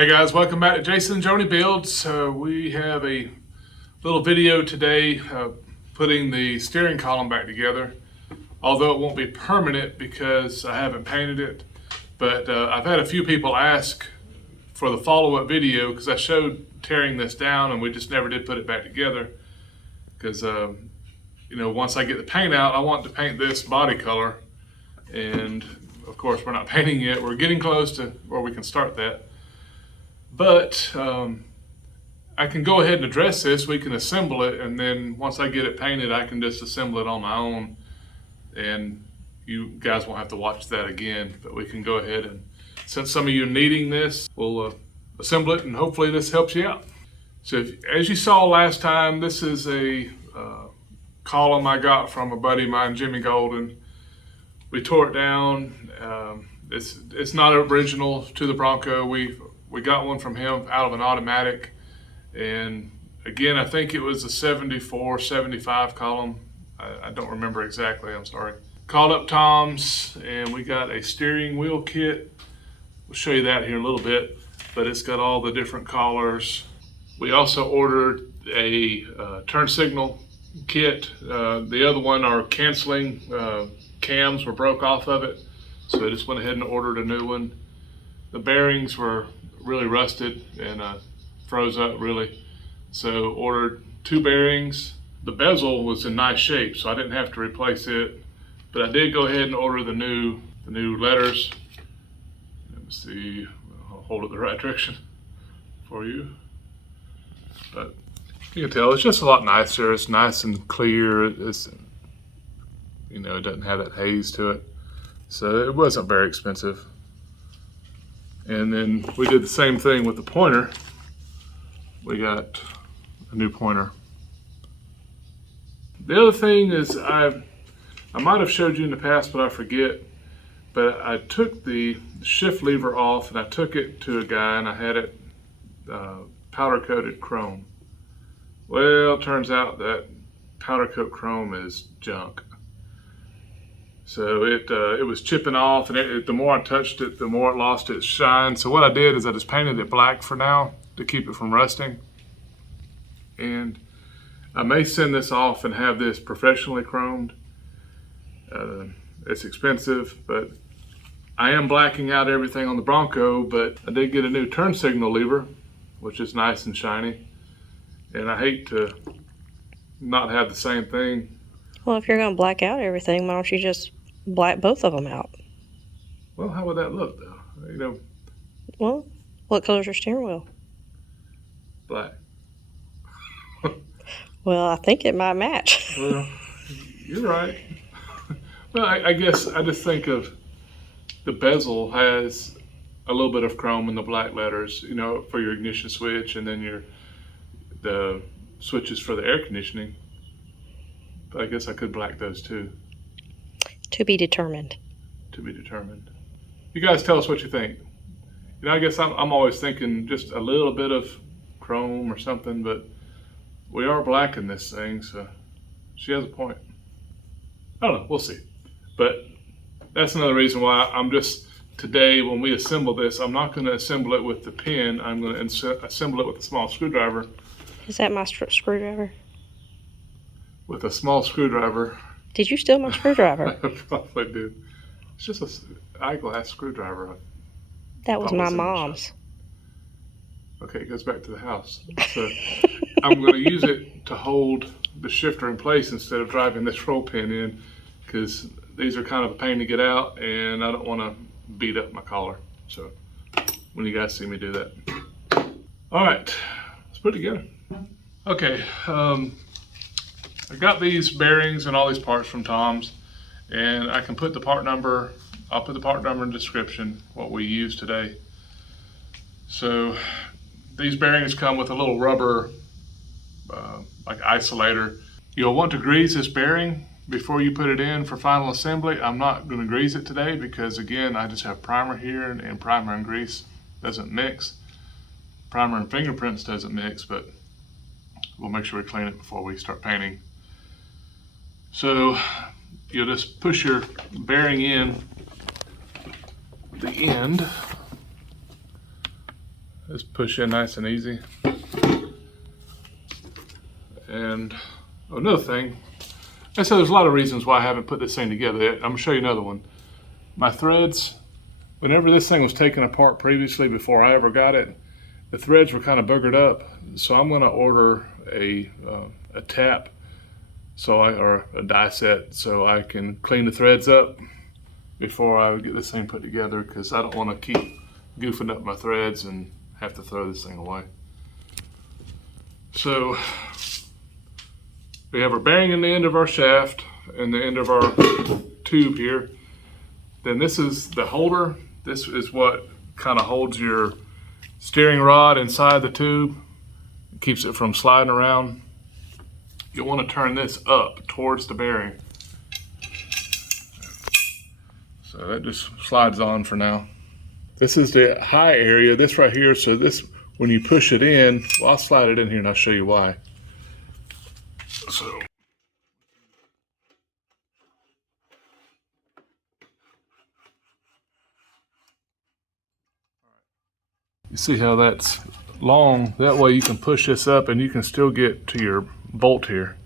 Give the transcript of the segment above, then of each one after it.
Hey guys, welcome back to Jason and Joni Builds. We have a little video today putting the steering column back together. Although it won't be permanent because I haven't painted it, but I've had a few people ask for the follow-up video because I showed tearing this down and we just never did put it back together because once I get the paint out, I want to paint this body color, and of course we're not painting yet. We're getting close to where we can start that. But I can go ahead and address this. We can assemble it, and then once I get it painted, I can just assemble it on my own, and you guys won't have to watch that again. But we can go ahead and, since some of you are needing this, we'll assemble it, and hopefully this helps you out. So as you saw last time, this is a column I got from a buddy of mine, Jimmy Golden. We tore it down. It's not original to the Bronco. We got one from him out of an automatic, and again, I think it was a 74, 75 column. I don't remember exactly, I'm sorry. Called up Tom's, and we got a steering wheel kit. We'll show you that here in a little bit, but it's got all the different collars. We also ordered a turn signal kit. The other one, our canceling cams were broke off of it, so I just went ahead and ordered a new one. The bearings were really rusted and froze up really, so ordered 2 bearings. The bezel was in nice shape, so I didn't have to replace it, but I did go ahead and order the new letters. Let me see, I'll hold it the right direction for you, but you can tell it's just a lot nicer. It's nice and clear. It doesn't have that haze to it, so it wasn't very expensive. And then we did the same thing with the pointer. We got a new pointer. The other thing is I might have showed you in the past, but I forget. But I took the shift lever off and I took it to a guy and I had it powder coated chrome. Well, it turns out that powder coat chrome is junk. So it was chipping off, and the more I touched it, the more it lost its shine. So what I did is I just painted it black for now to keep it from rusting. And I may send this off and have this professionally chromed. It's expensive, but I am blacking out everything on the Bronco, but I did get a new turn signal lever, which is nice and shiny. And I hate to not have the same thing. Well, if you're going to black out everything, why don't you just black both of them out? Well, how would that look, though? Well, what color's your steering wheel? Black. Well, I think it might match. Well, you're right. Well, I guess I just think of the bezel has a little bit of chrome in the black letters, for your ignition switch, and then the switches for the air conditioning. But I guess I could black those too. To be determined. To be determined. You guys tell us what you think. I guess I'm always thinking just a little bit of chrome or something, but we are blacking this thing, so she has a point. I don't know, we'll see. But that's another reason why I'm just, today when we assemble this, I'm not going to assemble it with the pin. I'm going to assemble it with a small screwdriver. Is that my screwdriver? With a small screwdriver. Did you steal my screwdriver? I probably did. It's just an eyeglass screwdriver. That was my mom's. Okay, it goes back to the house. So I'm going to use it to hold the shifter in place instead of driving this roll pin in, because these are kind of a pain to get out and I don't want to beat up my collar. So when you guys see me do that. All right, let's put it together. Okay. I got these bearings and all these parts from Tom's, and I can put the part number, I'll put the part number in the description, what we use today. So these bearings come with a little rubber like isolator. You'll want to grease this bearing before you put it in for final assembly. I'm not going to grease it today because, again, I just have primer here, and primer and grease doesn't mix. Primer and fingerprints doesn't mix, but we'll make sure we clean it before we start painting. So you'll just push your bearing in the end Just push in nice and easy. And another thing, I said there's a lot of reasons why I haven't put this thing together. I'm gonna show you another one. My threads, whenever this thing was taken apart previously before I ever got it, the threads were kind of boogered up. So I'm gonna order a tap or a die set so I can clean the threads up before I would get this thing put together, because I don't want to keep goofing up my threads and have to throw this thing away. So we have our bearing in the end of our shaft and the end of our tube here. Then this is the holder. This is what kind of holds your steering rod inside the tube. It keeps it from sliding around. You'll want to turn this up towards the bearing. So that just slides on for now. This is the high area, this right here. So this, when you push it in, well, I'll slide it in here and I'll show you why. So you see how that's long? That way you can push this up and you can still get to your bolt here.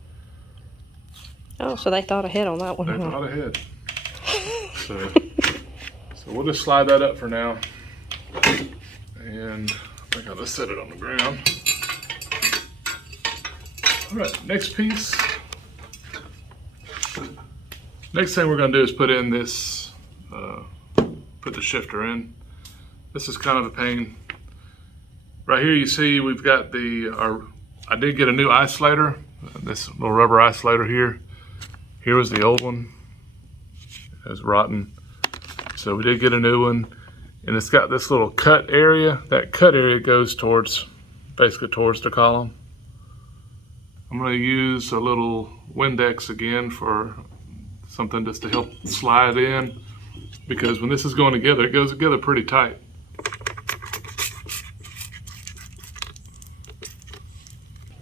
Oh, so they thought ahead on that one. They thought ahead. So we'll just slide that up for now. And I think I'll just set it on the ground. All right, next piece. Next thing we're gonna do is put in this, put the shifter in. This is kind of a pain. Right here you see we've got I did get a new isolator, this little rubber isolator here. Here was the old one, it was rotten. So we did get a new one, and it's got this little cut area. That cut area goes basically towards the column. I'm gonna use a little Windex again for something just to help slide in, because when this is going together, it goes together pretty tight.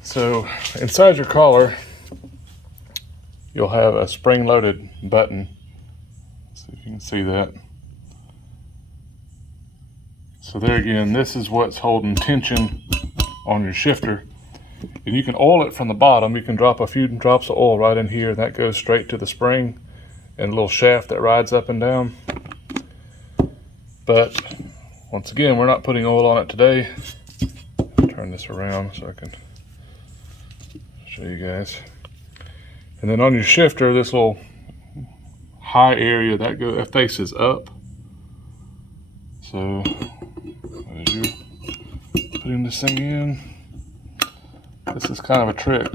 So inside your collar, you'll have a spring-loaded button. Let's see if you can see that. So there again, this is what's holding tension on your shifter. And you can oil it from the bottom. You can drop a few drops of oil right in here. That goes straight to the spring and a little shaft that rides up and down. But once again, we're not putting oil on it today. Turn this around so I can show you guys. And then on your shifter, this little high area that faces up. So as you're putting this thing in, this is kind of a trick.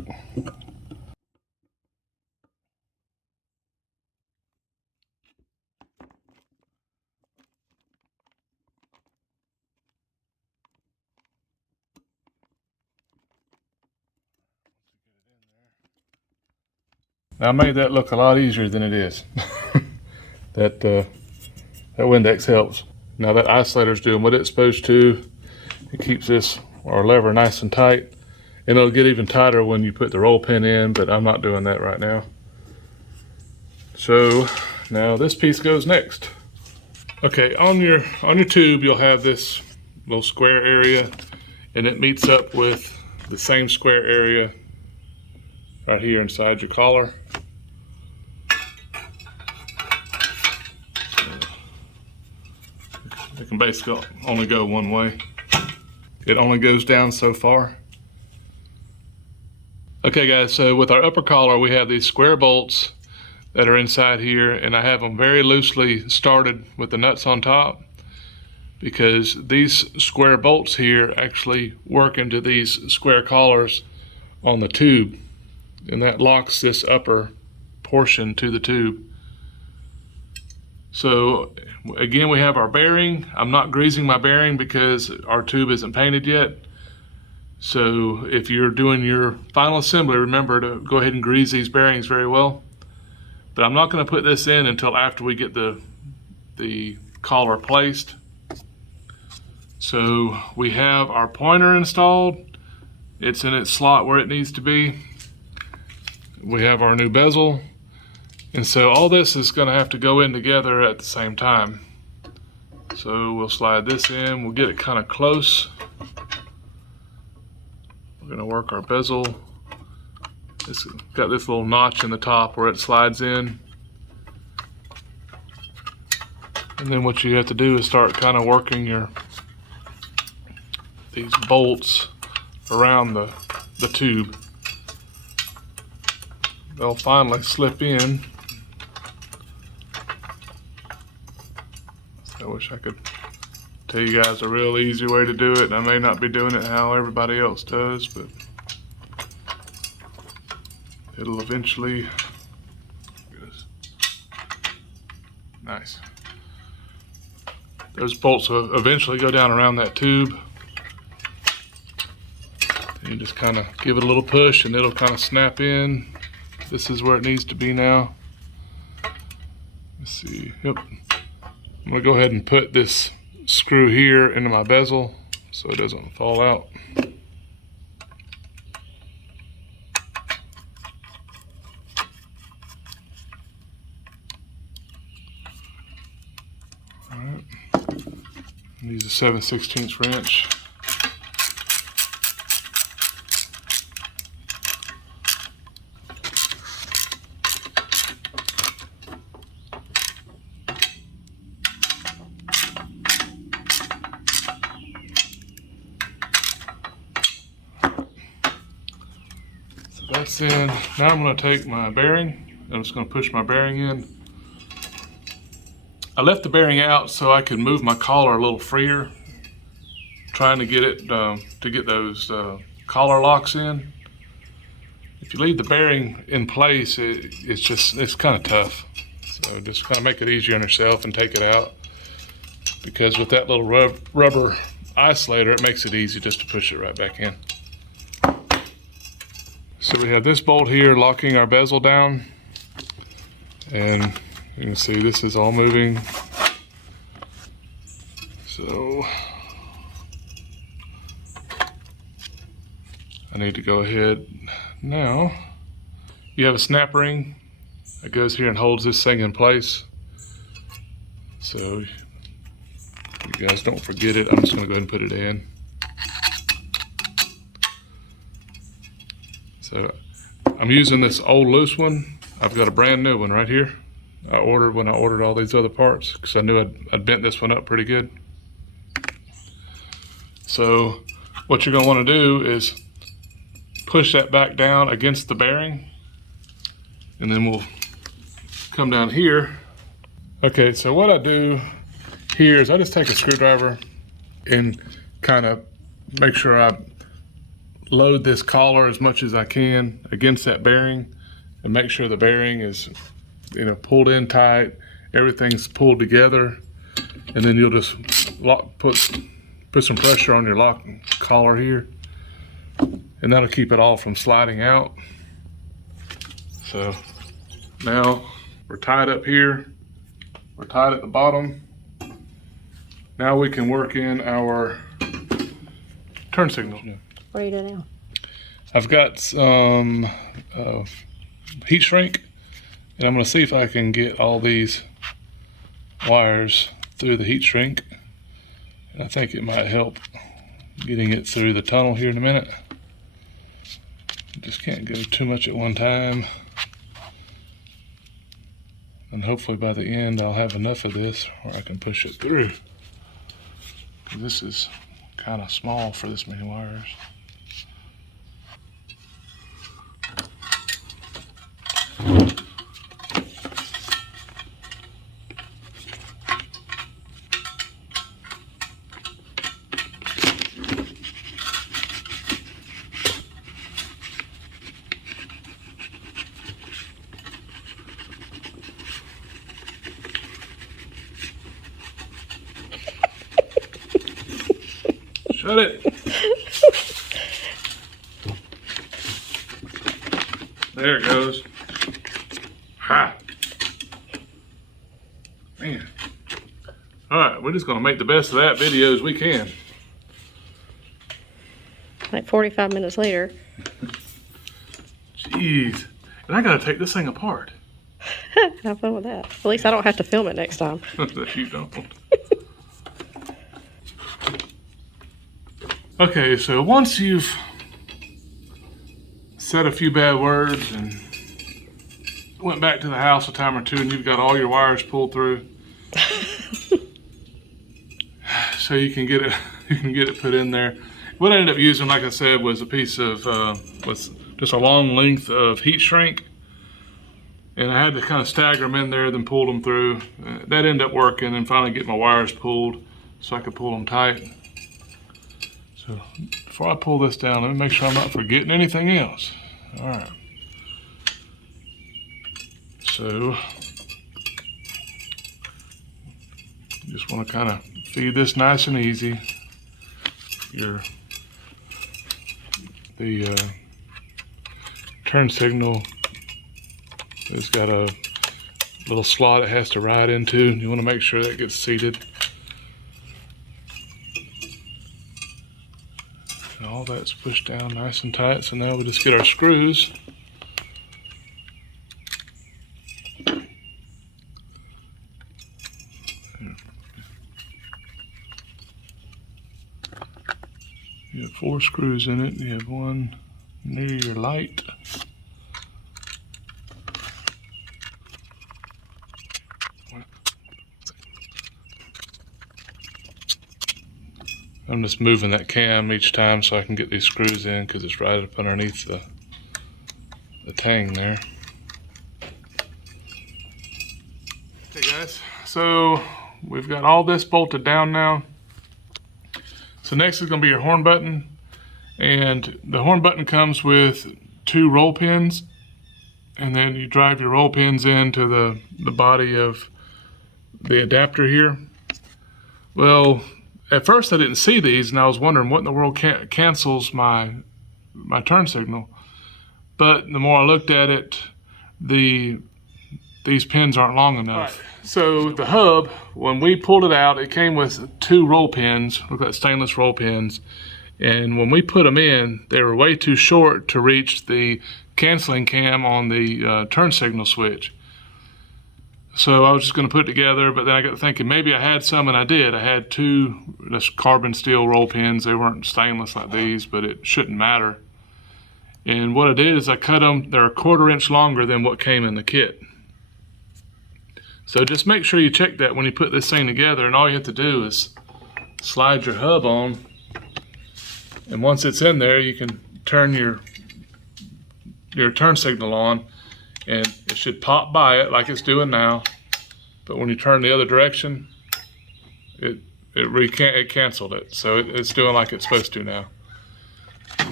Now I made that look a lot easier than it is. that Windex helps. Now that isolator's doing what it's supposed to. It keeps this lever nice and tight. And it'll get even tighter when you put the roll pin in, but I'm not doing that right now. So now this piece goes next. Okay, on your tube you'll have this little square area, and it meets up with the same square area right here inside your collar. It can basically only go one way. It only goes down so far. Okay guys, so with our upper collar we have these square bolts that are inside here, and I have them very loosely started with the nuts on top, because these square bolts here actually work into these square collars on the tube, and that locks this upper portion to the tube. So again, we have our bearing. I'm not greasing my bearing because our tube isn't painted yet. So if you're doing your final assembly, remember to go ahead and grease these bearings very well. But I'm not going to put this in until after we get the collar placed. So we have our pointer installed. It's in its slot where it needs to be. We have our new bezel. And so all this is going to have to go in together at the same time. So we'll slide this in. We'll get it kind of close We're gonna work our bezel. It's got this little notch in the top where it slides in. And then what you have to do is start kind of working these bolts around the tube. They'll finally slip in. I wish I could tell you guys a real easy way to do it. I may not be doing it how everybody else does, but it'll eventually. Nice. Those bolts will eventually go down around that tube. And you just kind of give it a little push and it'll kind of snap in. This is where it needs to be now. Let's see. Yep. I'm gonna go ahead and put this screw here into my bezel so it doesn't fall out. Alright. Use a 7/16 wrench. That's in. Now I'm going to take my bearing. I'm just going to push my bearing in. I left the bearing out so I could move my collar a little freer, trying to get it to get those collar locks in. If you leave the bearing in place, it's kind of tough. So just kind of make it easier on yourself and take it out, because with that little rubber isolator, it makes it easy just to push it right back in. So we have this bolt here locking our bezel down, and you can see this is all moving. So I need to go ahead now. You have a snap ring that goes here and holds this thing in place. So you guys don't forget it. I'm just gonna go ahead and put it in. So I'm using this old loose one. I've got a brand new one right here. I ordered when I ordered all these other parts because I knew I'd bent this one up pretty good. So what you're gonna wanna do is push that back down against the bearing, and then we'll come down here. Okay, so what I do here is I just take a screwdriver and kind of make sure I load this collar as much as I can against that bearing, and make sure the bearing is, pulled in tight, everything's pulled together, and then you'll just put some pressure on your lock collar here, and that'll keep it all from sliding out. So now we're tied up here, we're tied at the bottom. Now we can work in our turn signal. What are you doing now? I've got some heat shrink, and I'm going to see if I can get all these wires through the heat shrink. And I think it might help getting it through the tunnel here in a minute. Just can't go too much at one time. And hopefully by the end I'll have enough of this where I can push it through. This is kind of small for this many wires. Shut it. There it goes. Ha. Man. All right, we're just gonna make the best of that video as we can. Like 45 minutes later. Jeez. And I gotta take this thing apart. Have fun with that. At least I don't have to film it next time. You don't. Okay, so once you've said a few bad words and went back to the house a time or two, and you've got all your wires pulled through. So you can get it put in there. What I ended up using, like I said, was a piece of was just a long length of heat shrink, and I had to kind of stagger them in there, then pull them through. That ended up working, and finally get my wires pulled so I could pull them tight. So before I pull this down, let me make sure I'm not forgetting anything else. All right. So just want to kind of feed this nice and easy. The turn signal has got a little slot it has to ride into. You want to make sure that gets seated. And all that's pushed down nice and tight. So now we just get our screws. You have 4 screws in it. You have one near your light. I'm just moving that cam each time so I can get these screws in because it's right up underneath the tang there. Okay guys, so we've got all this bolted down now. So next is going to be your horn button, and the horn button comes with 2 roll pins, and then you drive your roll pins into the body of the adapter here. Well, at first I didn't see these, and I was wondering what in the world cancels my turn signal. But the more I looked at it, these pins aren't long enough. Right. So the hub, when we pulled it out, it came with 2 roll pins, look like stainless roll pins. And when we put them in, they were way too short to reach the canceling cam on the turn signal switch. So I was just going to put it together, but then I got to thinking maybe I had some, and I did. I had 2 just carbon steel roll pins. They weren't stainless like these, but it shouldn't matter. And what I did is I cut them. They're 1/4 inch longer than what came in the kit. So just make sure you check that when you put this thing together, and all you have to do is slide your hub on, and once it's in there, you can turn your turn signal on, and it should pop by it like it's doing now. But when you turn the other direction, it canceled it. So it's doing like it's supposed to now.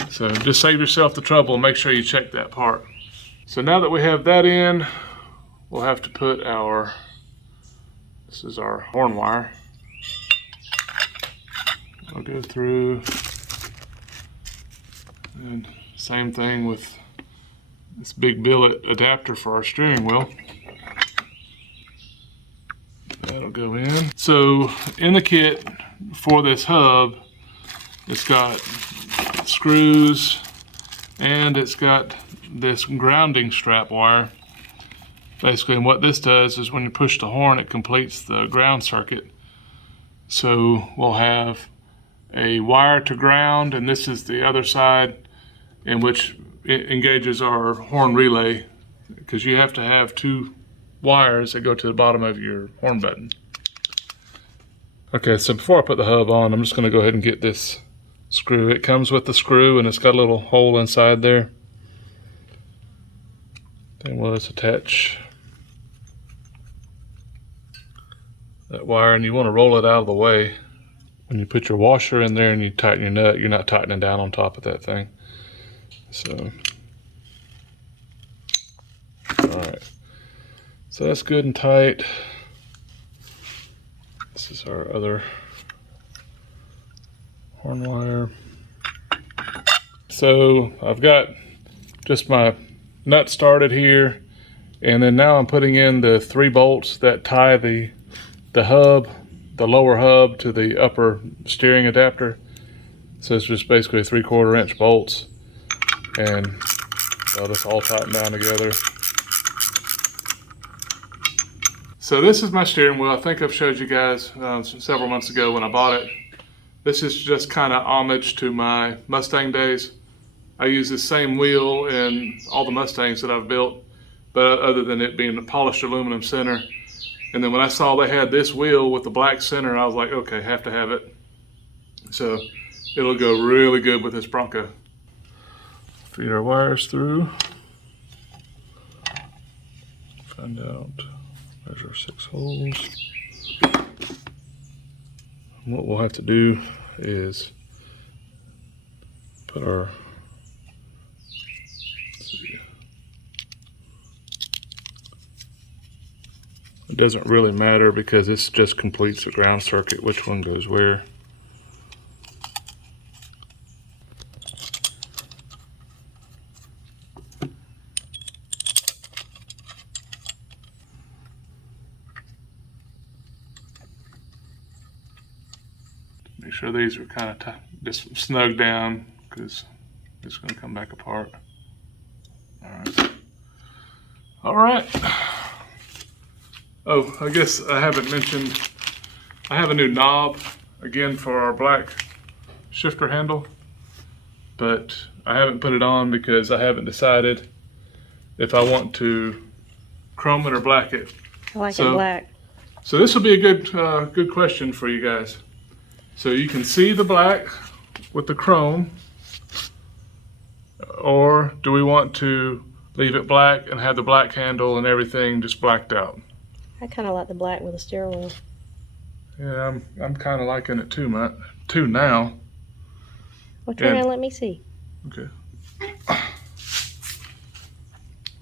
So just save yourself the trouble and make sure you check that part. So now that we have that in, we'll have to put this is our horn wire. I'll go through, and same thing with this big billet adapter for our steering wheel. That'll go in. So in the kit for this hub, it's got screws, and it's got this grounding strap wire. Basically, and what this does is when you push the horn, it completes the ground circuit. So we'll have a wire to ground, and this is the other side in which it engages our horn relay, because you have to have 2 wires that go to the bottom of your horn button. Okay, so before I put the hub on, I'm just going to go ahead and get this screw. It comes with the screw, and it's got a little hole inside there. Then we'll just attach that wire, and you want to roll it out of the way. When you put your washer in there and you tighten your nut, you're not tightening down on top of that thing. So, all right. So that's good and tight. This is our other horn wire. So I've got just my nut started here, and then now I'm putting in the 3 bolts that tie the hub, the lower hub, to the upper steering adapter. So it's just basically 3/4 inch bolts, and they'll just all tighten down together. So this is my steering wheel. I think I've showed you guys several months ago when I bought it. This is just kind of homage to my Mustang days. I use this same wheel in all the Mustangs that I've built, but other than it being a polished aluminum center. And then when I saw they had this wheel with the black center, I was like, okay, have to have it. So it'll go really good with this Bronco. Feed our wires through. Find out, there's our 6 holes. And what we'll have to do is put our, it doesn't really matter because this just completes the ground circuit, which one goes where. Make sure these are kind of just snug down because it's going to come back apart. All right. Oh, I guess I haven't mentioned, I have a new knob again for our black shifter handle, but I haven't put it on because I haven't decided if I want to chrome it or black it. I like it black. So this will be a good question for you guys. So you can see the black with the chrome, or do we want to leave it black and have the black handle and everything just blacked out? I kind of like the black with the steering wheel. Yeah, I'm kind of liking it too now. Well, turn and let me see. Okay.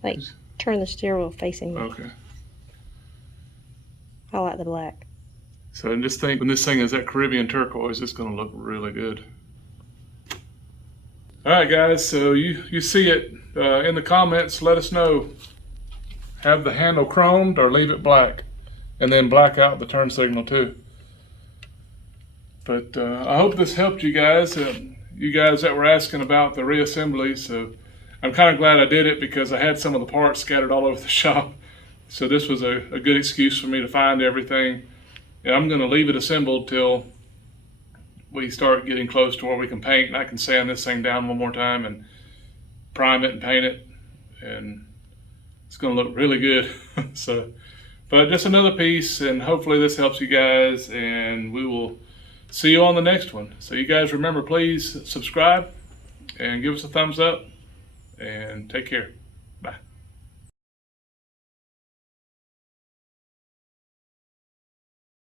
Like, turn the steering wheel facing me. Okay. I like the black. So just think, when this thing is that Caribbean turquoise, it's going to look really good. All right, guys, so you see it in the comments. Let us know. Have the handle chromed or leave it black, and then black out the turn signal too. But I hope this helped you guys. You guys that were asking about the reassembly, so I'm kind of glad I did it because I had some of the parts scattered all over the shop. So this was a good excuse for me to find everything. And I'm going to leave it assembled till we start getting close to where we can paint, and I can sand this thing down one more time and prime it and paint it, and it's going to look really good. So, but just another piece, and hopefully this helps you guys, and we will see you on the next one. So you guys remember, please subscribe and give us a thumbs up, and take care.